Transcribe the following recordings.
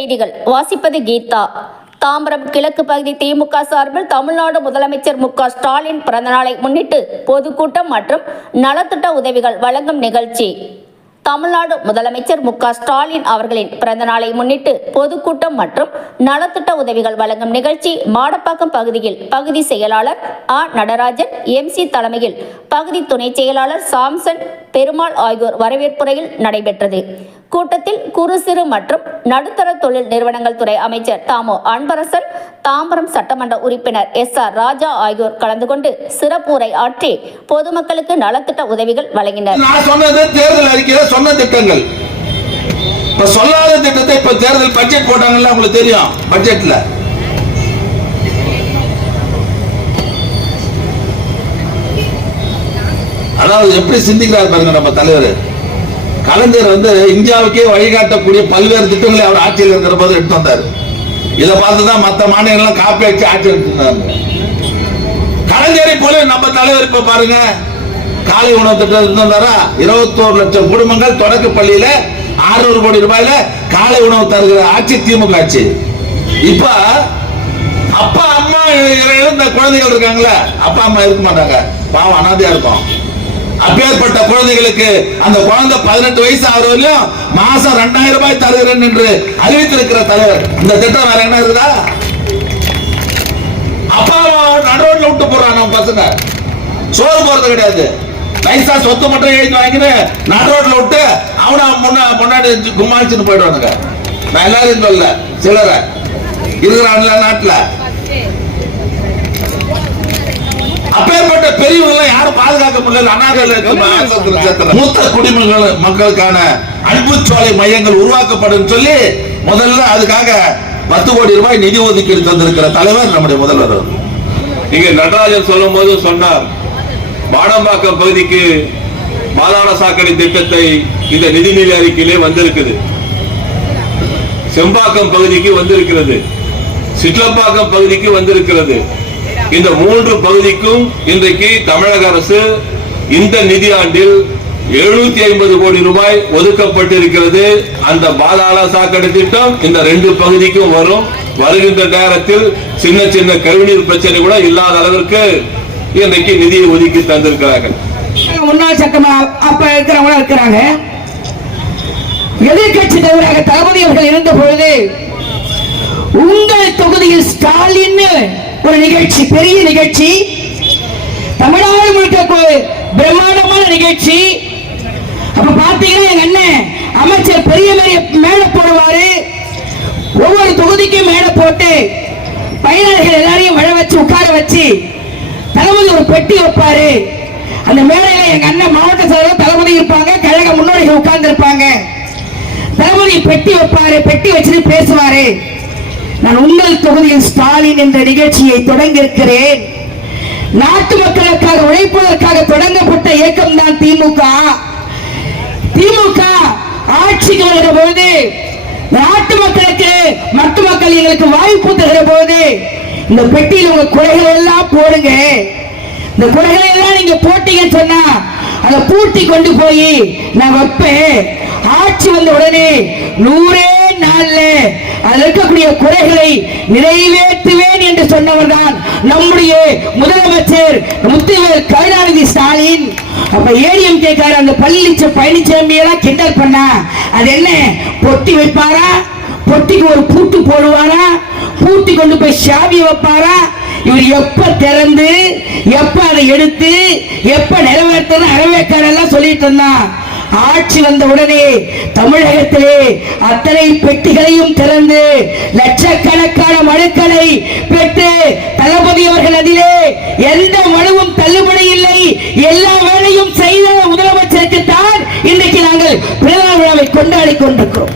செய்திகள். வாசிப்பது கீதா. தாம்பரம் கிழக்கு பகுதி திமுக சார்பில் தமிழ்நாடு முதலமைச்சர் மு க ஸ்டாலின் பிறந்தநாளை முன்னிட்டு பொதுக்கூட்டம் மற்றும் நலத்திட்ட உதவிகள் வழங்கும் நிகழ்ச்சி. தமிழ்நாடு முதலமைச்சர் மு ஸ்டாலின் அவர்களின் பிறந்தநாளை முன்னிட்டு பொதுக்கூட்டம் மற்றும் நலத்திட்ட உதவிகள் வழங்கும் நிகழ்ச்சி மாடப்பாக்கம் பகுதியில் பகுதி செயலாளர் ஆ. நடராஜன் எம்சி தலைமையில் பகுதி துணை செயலாளர் சாம்சன் பெருமாள் ஆகியோர் வரவேற்புரையில் நடைபெற்றது. கூட்டத்தில் குறு சிறு மற்றும் நடுத்தர தொழில் நிறுவனங்கள் துறை அமைச்சர் தாமோ அன்பரசன் தாம்பரம் சட்டமன்ற உறுப்பினர் எஸ் ஆர் ராஜா ஆகியோர் கலந்து கொண்டு சிறப்புரை ஆற்றி பொதுமக்களுக்கு நலத்திட்ட உதவிகள் வழங்கினர். தேர்தல் அறிக்கையில சொன்ன திட்டங்கள். இப்ப சொல்லாத திட்டத்தை இப்ப தேர்தல் பட்ஜெட் போட்டாங்கல்ல உங்களுக்கு தெரியும் பட்ஜெட்ல அதாவது எப்படி சிந்திக்கிறார் பாருங்க நம்ம தலைவர். கலைஞர் வந்து இந்தியாவுக்கே வழிகாட்டக்கூடிய பல்வேறு திட்டங்களை அவர் ஆட்சியில் இருக்கிற போது எடுத்து வந்தார். இதை பார்த்து தான் மற்ற மாநிலங்கள்லாம் காப்பி அடிச்சு ஆட்சி எடுத்துருந்தாங்க கலைஞரை போல நம்ம தலைவர் இப்ப பாருங்க. காலை உணவு திட்டம் எடுத்து வந்தாரா? இருபத்தோரு லட்சம் குடும்பங்கள் தொடக்க பள்ளியில 600 கோடி ரூபாயில காலை உணவு தருகிற ஆட்சி திமுக ஆட்சி. இப்ப அப்பா அம்மா இழந்த குழந்தைகள் இருக்காங்களே அப்பா அம்மா இருக்க மாட்டாங்க. பாவம் அனாதையா இருக்கும். அப்பேற்பட்ட குழந்தைகளுக்கு அந்த குழந்தை பதினெட்டு வயசு ஆகிற வரையும் மாசம் ரெண்டாயிரம் ரூபாய் தருகிறேன் என்று அறிவித்திருக்கிற தலைவர். இந்த திட்டம் வேற என்ன இருக்குதா? அப்பா நடுரோட்ல விட்டு போறான் நம்ம பசங்க? சோறு போறது கிடையாது. நைசா சொத்து மட்டும் எழுதி வாங்கினு நடுரோட்ல விட்டு அவன முன்னா முன்னாடி கும்மாளிச்சுன்னு போயிடுவானுங்க. நான் எல்லாரும் சொல்ல சிலரை. இருக்கிறான்ல நாட்டுல? அப்பேற்பட்ட பெரியவங்க யாரும் பாதுகாக்க முடியல. அநாகரில் இருக்கிற மூத்த குடிமக்கள் மக்களுக்கான அன்பு சோலை மையங்கள் உருவாக்கப்படும் சொல்லி முதல்ல அதுக்காக பத்து கோடி ரூபாய் நிதி ஒதுக்கீடு தந்திருக்கிற தலைவர் நம்முடைய முதல்வர். இங்க நடராஜன் சொல்லும் போது சொன்னார் மாடம்பாக்கம் பகுதிக்கு மாதாள சாக்கடை திட்டத்தை இந்த நிதிநிலை அறிக்கையிலே வந்திருக்குது. செம்பாக்கம் பகுதிக்கு வந்திருக்கிறது. சிட்லப்பாக்கம் பகுதிக்கு வந்திருக்கிறது. இந்த மூன்று பகுதிக்கும் இன்றைக்கு தமிழக அரசு இந்த நிதியாண்டில் எழுநூத்தி ஐம்பது கோடி ரூபாய் ஒதுக்கப்பட்டிருக்கிறது. அந்த பாதாள சாக்கடை திட்டம் இந்த ரெண்டு பகுதிக்கும் வரும். வருகின்ற நேரத்தில் சின்ன சின்ன கழிவுநீர் பிரச்சனை கூட இல்லாத அளவிற்கு இன்னைக்கு நிதியை ஒதுக்கி தந்திருக்கிறார்கள். முன்னாள் சட்டமா அப்ப இருக்கிறவங்க இருக்கிறாங்க? எதிர்கட்சி தலைவராக தளபதி அவர்கள் இருந்த பொழுது உங்கள் தொகுதியில் ஸ்டாலின் ஒரு நிகழ்ச்சி பெரிய நிகழ்ச்சி. தமிழ்நாடு முழுக்க ஒரு பிரம்மாண்டமான நிகழ்ச்சி. அப்ப பாத்தீங்கன்னா எங்க அண்ணன் அமைச்சர் பெரிய பெரிய மேடை போடுவாரு. ஒவ்வொரு தொகுதிக்கும் மேல போட்டு பயனாளிகள் எல்லாரையும் வழ வச்சு உட்கார வச்சு தளபதி ஒரு பெட்டி வைப்பாரு. அந்த மேடையில எங்க அண்ணன் மாவட்ட செயலர் தளபதி இருப்பாங்க கழக முன்னோடிகள் உட்கார்ந்து இருப்பாங்க தளபதி பெட்டி வைப்பாரு பெட்டி வச்சுட்டு பேசுவாரு. நான் உங்கள் தொகுதியில் ஸ்டாலின் என்ற நிகழ்ச்சியை தொடங்க இருக்கிறேன் நாட்டு மக்களுக்காக உழைப்பதற்காக தொடங்கப்பட்ட இயக்கம் தான் திமுக. திமுக ஆட்சிக்கு வருகிற போது நாட்டு மக்களுக்கு மற்ற மக்கள் எங்களுக்கு வாய்ப்பு தருகிற போது இந்த பெட்டியில் உங்க குறைகள் எல்லாம் போடுங்க. இந்த குறைகளை எல்லாம் நீங்க போட்டீங்கன்னு சொன்னா அதை பூர்த்தி கொண்டு போய் நான் வைப்பேன். ஆட்சி வந்த உடனே நூறே நாள்ல அதில் இருக்கக்கூடிய குறைகளை நிறைவேற்றுவேன் என்று சொன்னவர் தான் நம்முடைய முதலமைச்சர் முத்துவர் கருணாநிதி ஸ்டாலின். அப்ப ஏடிஎம் கேட்காரு அந்த பள்ளிச்ச பழனிச்சாமியெல்லாம் கிண்டல் பண்ணா அது என்ன? பொட்டி வைப்பாரா? பொட்டிக்கு ஒரு பூட்டு போடுவாரா? பூட்டி கொண்டு போய் சாவி வைப்பாரா? இவர் எப்ப திறந்து எப்ப அதை எடுத்து எப்ப நிறைவேற்றணும்? நிறைவேற்றாரெல்லாம் சொல்லிட்டு இருந்தான். ஆட்சி வந்த உடனே தமிழகத்திலே அத்தனை பெட்டிகளையும் திறந்து லட்சக்கணக்கான மனுக்களை பெற்று தளபதி அவர்கள் அதிலே எந்த மனுவும் தள்ளுபடி இல்லை. எல்லா வேலையும் செய்த முதலமைச்சருக்கு தான் இன்றைக்கு நாங்கள் பிறந்த விழாவை கொண்டாடி கொண்டிருக்கிறோம்.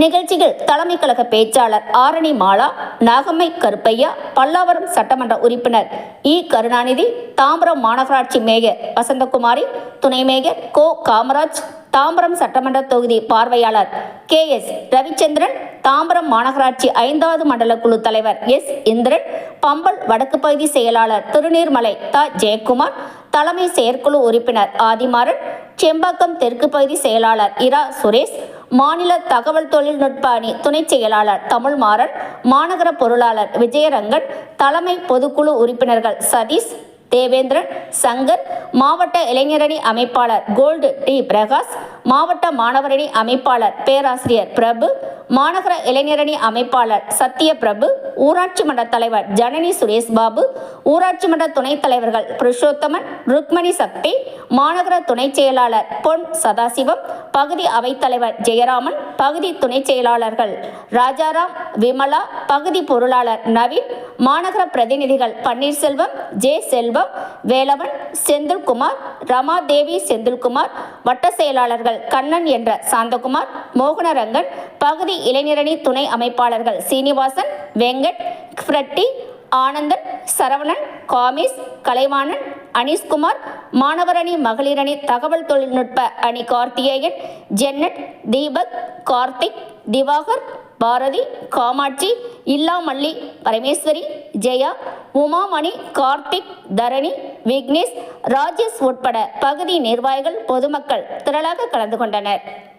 நிகழ்ச்சியில் தலைமை கழக பேச்சாளர் ஆரணி மாலா நாகம்மை கருப்பையா பல்லாவரம் சட்டமன்ற உறுப்பினர் இ. கருணாநிதி தாம்பரம் மாநகராட்சி மேயர் வசந்தகுமாரி துணை மேயர் கோ. காமராஜ் தாம்பரம் சட்டமன்ற தொகுதி பார்வையாளர் கே. எஸ். ரவிச்சந்திரன் தாம்பரம் மாநகராட்சி ஐந்தாவது மண்டல குழு தலைவர் எஸ். இந்திரன் பம்பல் வடக்கு பகுதி செயலாளர் திருநீர்மலை த. ஜெயக்குமார் தலைமை செயற்குழு உறுப்பினர் ஆதிமாறன் செம்பாக்கம் தெற்கு பகுதி செயலாளர் இரா. சுரேஷ் மாநில தகவல் தொழில்நுட்ப அணி துணைச் செயலாளர் தமிழ்மாறன் மாநகர பொருளாளர் விஜயரங்கன் தலைமை பொதுக்குழு உறுப்பினர்கள் சதீஷ் தேவேந்திரன் சங்கர் மாவட்ட இளைஞரணி அமைப்பாளர் கோல்டு டி. பிரகாஷ் மாவட்ட மாணவரணி அமைப்பாளர் பேராசிரியர் பிரபு மாநகர இளைஞரணி அமைப்பாளர் சத்ய பிரபு ஊராட்சி மன்ற தலைவர் ஜனனி சுரேஷ் பாபு ஊராட்சி மன்ற துணைத் தலைவர்கள் புருஷோத்தமன் ருக்மணி சக்தி மாநகர துணைச் செயலாளர் பொன் சதாசிவம் பகுதி அவைத்தலைவர் ஜெயராமன் பகுதி துணைச் செயலாளர்கள் ராஜாராம் விமலா பகுதி பொருளாளர் நவீன் மாநகர பிரதிநிதிகள் பன்னீர்செல்வம் ஜே செல்வம் வேலவன் செந்தில்குமார் ரமாதேவி செந்தில்குமார் வட்ட செயலாளர்கள் கண்ணன் என்ற சாந்தகுமார் மோகனரங்கன் பகுதி இளைஞரணி துணை அமைப்பாளர்கள் சீனிவாசன் வெங்கட் ஃப்ரெட்டி ஆனந்தன் சரவணன் காமிஸ் கலைவாணன் அனீஷ்குமார் மாணவரணி மகளிரணி தகவல் தொழில்நுட்ப அணி கார்த்திகேயன் ஜென்னட் தீபக் கார்த்திக் திவாகர் பாரதி காமாட்சி இல்லாமல்லி பரமேஸ்வரி ஜெயா உமாமணி கார்த்திக் தரணி விக்னேஷ் ராஜேஷ் உட்பட பகுதி நிர்வாகிகள் பொதுமக்கள் திரளாக கலந்து கொண்டனர்.